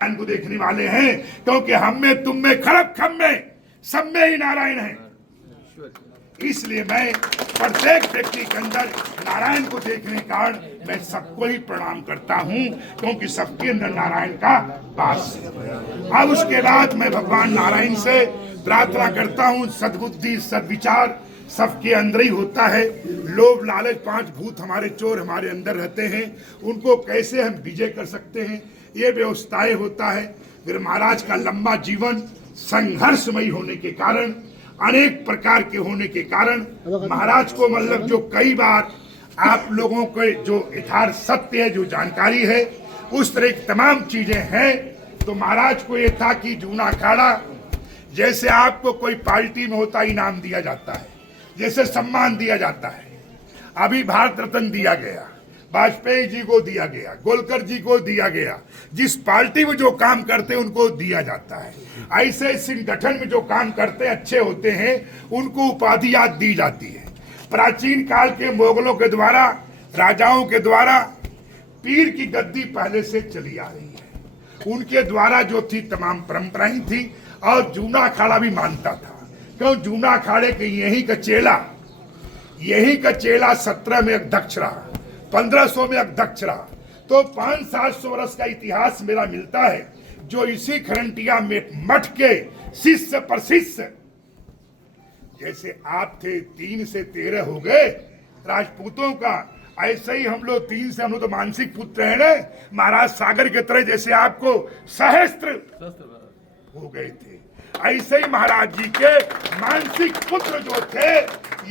नारायण को देखने वाले हैं, क्योंकि हम में, तुम में, खड़क खम में, सब में ही नारायण है। इसलिए मैं प्रत्येक व्यक्ति के अंदर नारायण को देखने के कारण मैं सबको ही प्रणाम करता हूं, क्योंकि सबके अंदर नारायण का वास है। अब उसके बाद मैं भगवान नारायण से प्रार्थना करता हूं, सद्बुद्धि सद्विचार सबके अंदर ही होता है। लोभ लालच पांच भूत हमारे चोर हमारे अंदर रहते हैं, उनको कैसे हम विजय कर सकते हैं, ये व्यवस्थाएं होता है। फिर महाराज का लंबा जीवन संघर्षमयी होने के कारण, अनेक प्रकार के होने के कारण महाराज को मतलब जो कई बार आप लोगों को जो यथार्थ सत्य है, जो जानकारी है, उस तरह की तमाम चीजें हैं। तो महाराज को ये था कि जूना अखाड़ा जैसे आपको कोई पार्टी में होता इनाम दिया जाता है, जैसे सम्मान दिया जाता है, अभी भारत रत्न दिया गया, वाजपेयी जी को दिया गया, गोलकर जी को दिया गया, जिस पार्टी में जो काम करते हैं उनको दिया जाता है। ऐसे संगठन में जो काम करते अच्छे होते हैं उनको उपाधियां दी जाती है। प्राचीन काल के मुगलों के द्वारा, राजाओं के द्वारा पीर की गद्दी पहले से चली आ रही है, उनके द्वारा जो थी तमाम परंपराएं थी। और जूना अखाड़ा भी मानता था, क्यों जूना अखाड़े के यही का चेला 17 में अध्यक्ष रहा, 1500 में अध्यक्ष रहा। तो 500-700 वर्ष का इतिहास मेरा मिलता है, जो इसी खरंटिया में मठ के शिष्य प्रशिष्य, जैसे आप थे 3 से 13 हो गए राजपूतों का, ऐसे ही हम लोग 3 से, हम लोग तो मानसिक पुत्र हैं, महाराज सागर के तरह जैसे आपको सहस्त्र हो गए थे, ऐसे ही महाराज जी के मानसिक पुत्र जो थे,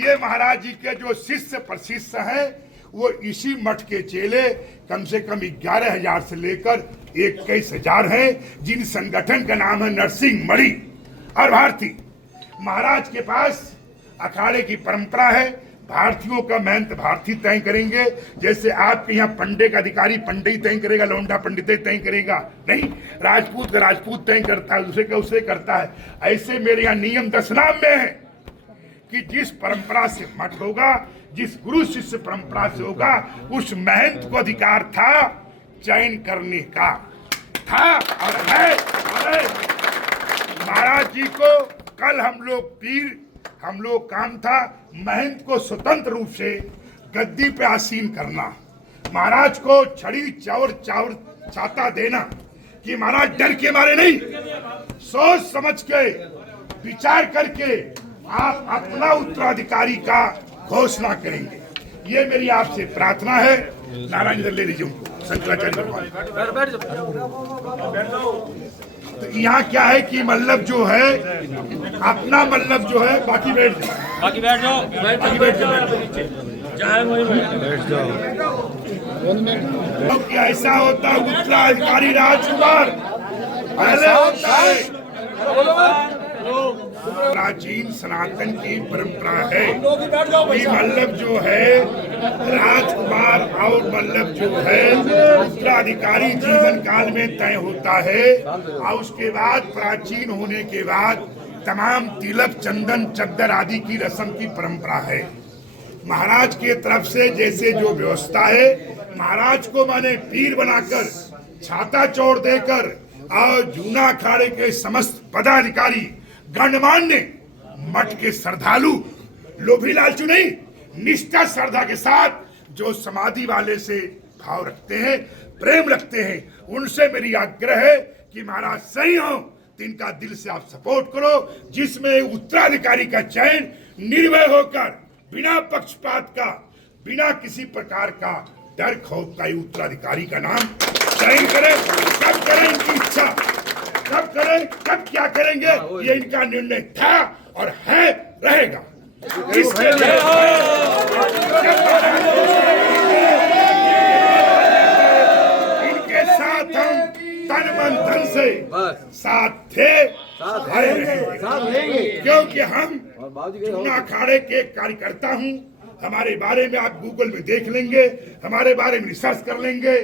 ये महाराज जी के जो शिष्य प्रशिष्य हैं, वो इसी मठ के चेले कम से कम 11,000 से लेकर 21,000 हैं, जिन संगठन का नाम है नरसिंह मणि और भारती। महाराज के पास अखाड़े की परंपरा है, भारतीयों का महंत भारती तय करेंगे। जैसे आपके यहाँ पंडे का अधिकारी पंडे ही तय करेगा, लौंडा पंडित तय करेगा, नहीं, राजपूत का राजपूत तय करता है, दूसरे का उससे करता है। ऐसे मेरे यहाँ नियम 10 नाम में है कि जिस परंपरा से मठ होगा, जिस गुरु शिष्य परंपरा से होगा, उस महंत को अधिकार था चयन करने का, था और है। महाराज जी को कल हम लोग काम था महंत को स्वतंत्र रूप से गद्दी पे आसीन करना, महाराज को छड़ी चावर छाता देना, कि महाराज डर के मारे नहीं, सोच समझ के विचार करके आप अपना उत्तराधिकारी का घोषणा करेंगे। ये मेरी आपसे प्रार्थना है। नारायण ले लीजिए उनको, शंकराचार्य भगवान। तो यहाँ क्या है कि मल्लब जो है अपना मल्लब जो है, बाकी बैठ जाओ। तो ऐसा होता है उत्तराधिकारी राजकुमार पहले होता है। प्राचीन सनातन की परंपरा है कि मल्लब जो है राजकुमार और मल्लब जो है उत्तराधिकारी जीवन काल में तय होता है। और उसके बाद प्राचीन होने के बाद तमाम तिलक चंदन चद्दर आदि की रस्म की परंपरा है। महाराज के तरफ से जैसे जो व्यवस्था है, महाराज को माने पीर बनाकर छाता चौड़ देकर और जूना अखाड़े के समस्त पदाधिकारी गणमान्य मठ के श्रद्धालु, लोभी लालचू नहीं, निष्ठा श्रद्धा के साथ जो समाधि वाले से भाव रखते हैं, प्रेम रखते हैं, उनसे मेरी आग्रह है कि महाराज सही हो तो इनका दिल से आप सपोर्ट करो, जिसमें उत्तराधिकारी का चयन निर्भय होकर, बिना पक्षपात का, बिना किसी प्रकार का डर खौफ का उत्तराधिकारी का नाम चयन करें। कब करें इनकी इच्छा, कब करें, कब क्या करेंगे, ये इनका निर्णय था और है, रहेगा। इसके लिए इनके साथ हम तन मन धन से साथ थे, क्योंकि हम जूना अखाड़े के कार्यकर्ता हूँ। हमारे बारे में आप गूगल में देख लेंगे, हमारे बारे में रिसर्च कर लेंगे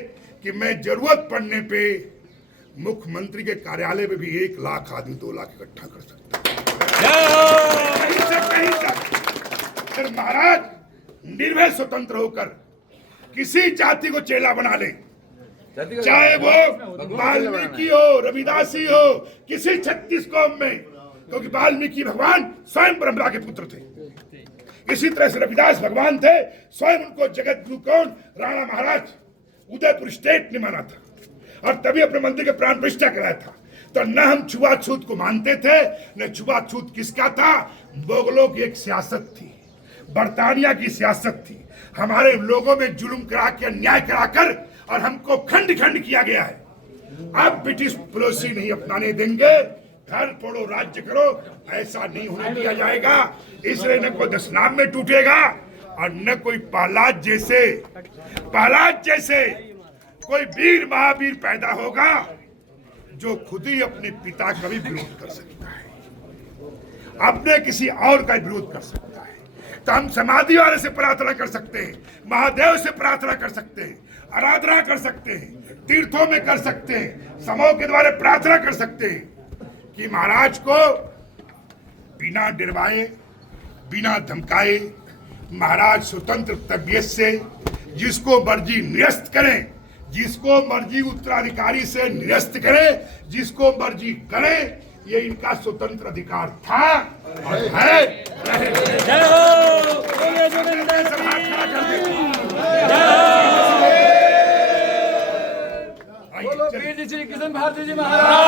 कि मैं जरूरत पड़ने पे मुख्यमंत्री के कार्यालय में भी 1 लाख आदमी 2 लाख इकट्ठा कर सकता है, कहीं से कहीं तक। फिर महाराज निर्भय स्वतंत्र होकर किसी जाति को चेला बना ले, चाहे वो वाल्मीकि हो, रविदासी हो, किसी 36 कौम में, क्योंकि वाल्मीकि भगवान स्वयं ब्रह्मा के पुत्र थे। इसी तरह से रविदास भगवान थे, स्वयं उनको जगत गुरु कौन, राणा महाराज उदयपुर स्टेट ने माना था और तभी अपने मंदिर के प्राण प्रतिष्ठा कराया था। तो न हम छुआछूत को मानते थे, न छुआछूत किसका था, मुगलों की एक सियासत थी, बरतानिया की सियासत थी। हमारे लोगों में जुल्म करा के, अन्याय कराकर और हमको खंड खंड किया गया है। अब ब्रिटिश पॉलिसी नहीं अपनाने देंगे, घर पढ़ो राज्य करो, ऐसा नहीं होने दिया जाएगा। इसलिए न कोई दशनाम में टूटेगा और न कोई प्रहलाद जैसे कोई वीर महावीर पैदा होगा जो खुद ही अपने पिता का भी विरोध कर सकता है, अपने किसी और का विरोध कर सकता है। तो हम समाधि वाले से प्रार्थना कर सकते हैं, महादेव से प्रार्थना कर सकते हैं, आराधना कर सकते हैं, तीर्थों में कर सकते हैं, समूह के द्वारा प्रार्थना कर सकते हैं कि महाराज को बिना डरवाए, बिना धमकाए, महाराज स्वतंत्र तबीयत से जिसको मर्जी निरस्त करें, जिसको मर्जी उत्तराधिकारी से निरस्त करें, जिसको मर्जी करें, ये इनका स्वतंत्र अधिकार था और है। जय हो, बोलिए जोगिंदर बोलो वीर श्री कृष्ण भारती जी महाराज।